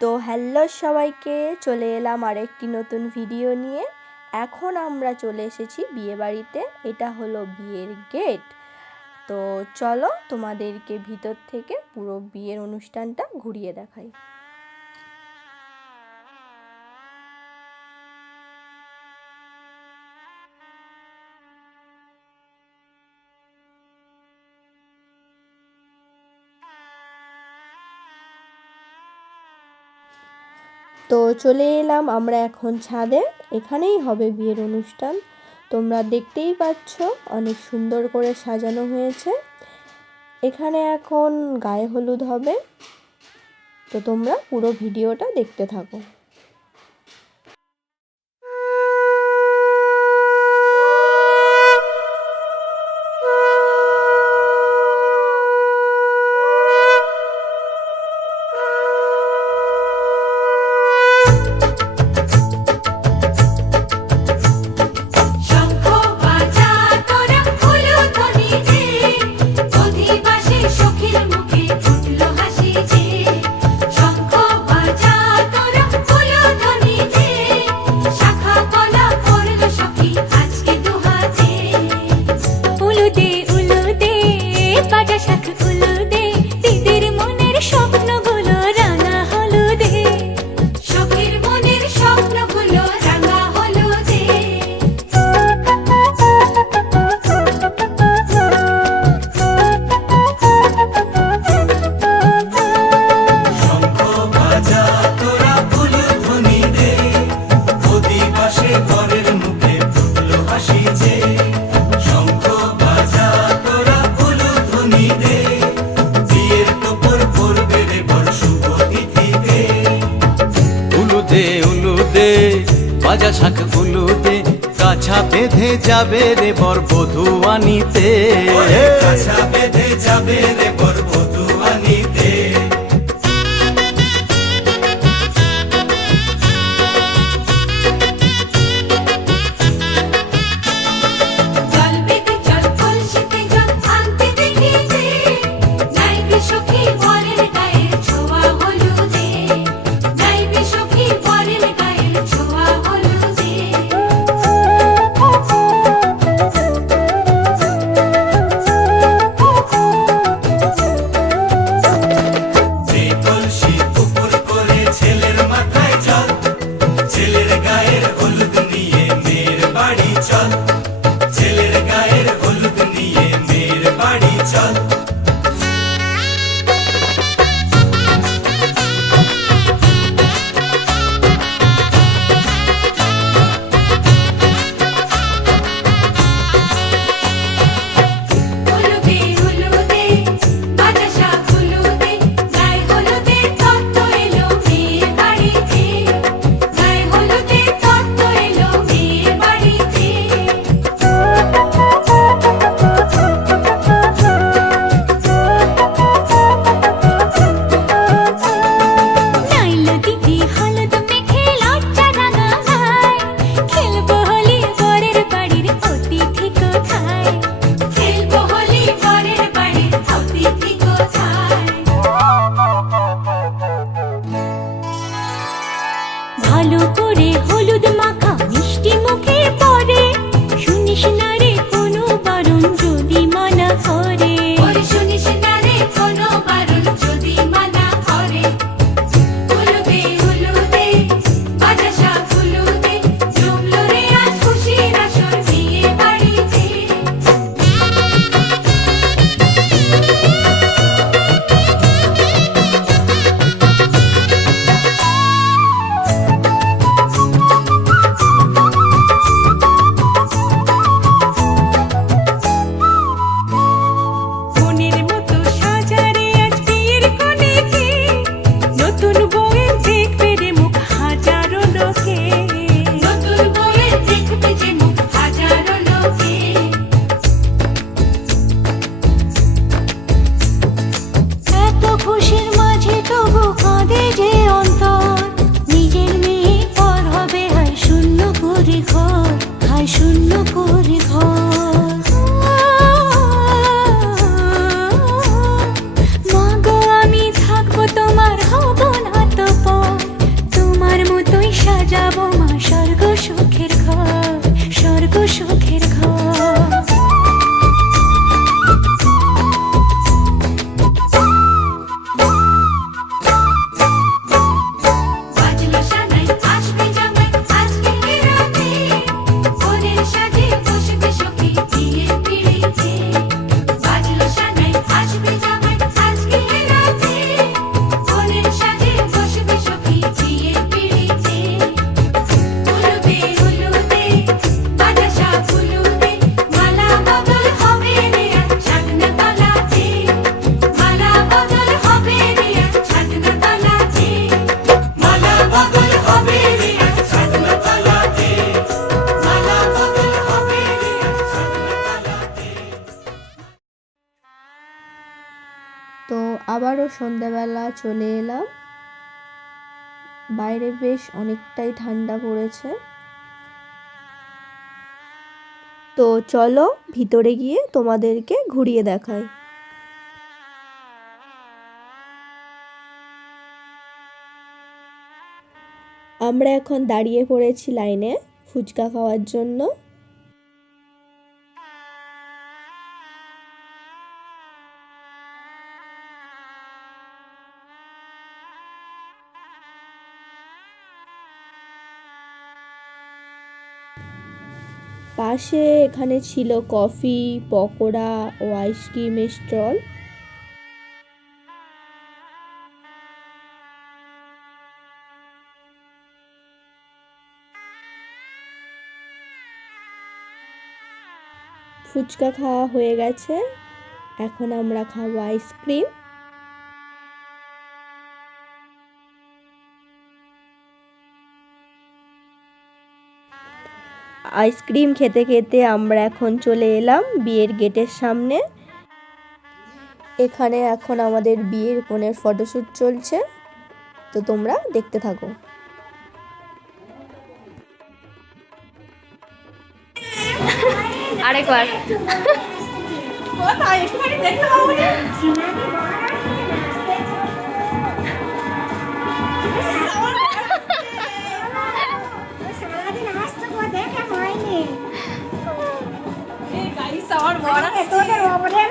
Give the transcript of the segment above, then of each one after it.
তো হ্যালো সবাইকে, চলে এলাম আরেকটি নতুন ভিডিও নিয়ে। এখন আমরা চলে এসেছি বিয়ে বাড়িতে। এটা হলো বিয়ের গেট। তো চলো তোমাদেরকে ভিতর থেকে পুরো বিয়ের অনুষ্ঠানটা ঘুরিয়ে দেখাই। তো চলে এলাম আমরা এখন ছাদে। এখানেই হবে বিয়ের অনুষ্ঠান। তোমরা দেখতেই পাচ্ছ অনেক সুন্দর করে সাজানো হয়েছে। এখানে এখন গায়ে হলুদ হবে। তো তোমরা পুরো ভিডিওটা দেখতে থাকো। বাজা শাঁখ উলুদে, কাছা বেঁধে যাবে রে বর বধূ আনিতে, কাছা বেঁধে যাবে রে বর বধূ আনিতে। তো আবারও সন্ধ্যাবেলা চলে এলাম, বাইরে বেশ অনেকটাই ঠান্ডা পড়েছে। তো চলো ভিতরে গিয়ে তোমাদেরকে ঘুরিয়ে দেখাই। আমরা এখন দাঁড়িয়ে পড়েছি লাইনে ফুচকা খাওয়ার জন্য। পাশে এখানে ছিল কফি, পকোড়া ও আইসক্রিমের স্টল। ফুচকা খাওয়া হয়ে গেছে, এখন আমরা খাবো আইসক্রিম। আইসক্রিম খেতে খেতে আমরা এখন চলে এলাম বিয়ের গেটের সামনে। এখানে এখন আমাদের বিয়ের কনের ফটোশ্যুট চলছে, তো তোমরা দেখতে থাকো। আরেকবার কোথায় একটুখানি দেখতে পাবো না। সারাদিন আসতে কো দেখে হয়নি। এই গাইস আমার বড় তোদের বাবুদের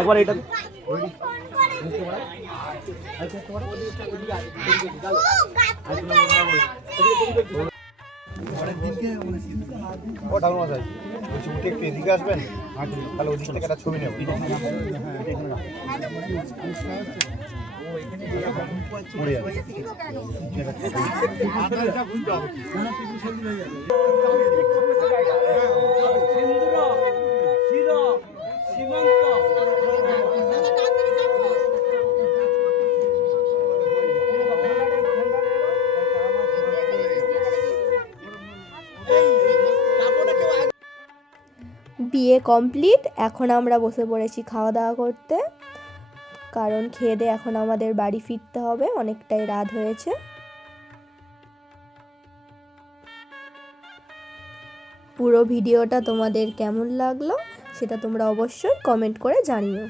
একবার এটা ও ঠাকুর মশাই বলছি উঠে একটু এদিকে আসবেন, তাহলে ওদিক থেকে একটা ছবি নেব। বিয়ে কমপ্লিট, এখন আমরা বসে পড়েছি খাওয়া দাওয়া করতে, কারণ খেয়ে দিয়ে এখন আমাদের বাড়ি ফিরতে হবে, অনেকটাই রাত হয়েছে। পুরো ভিডিওটা তোমাদের কেমন লাগলো সেটা তোমরা অবশ্যই কমেন্ট করে জানিও।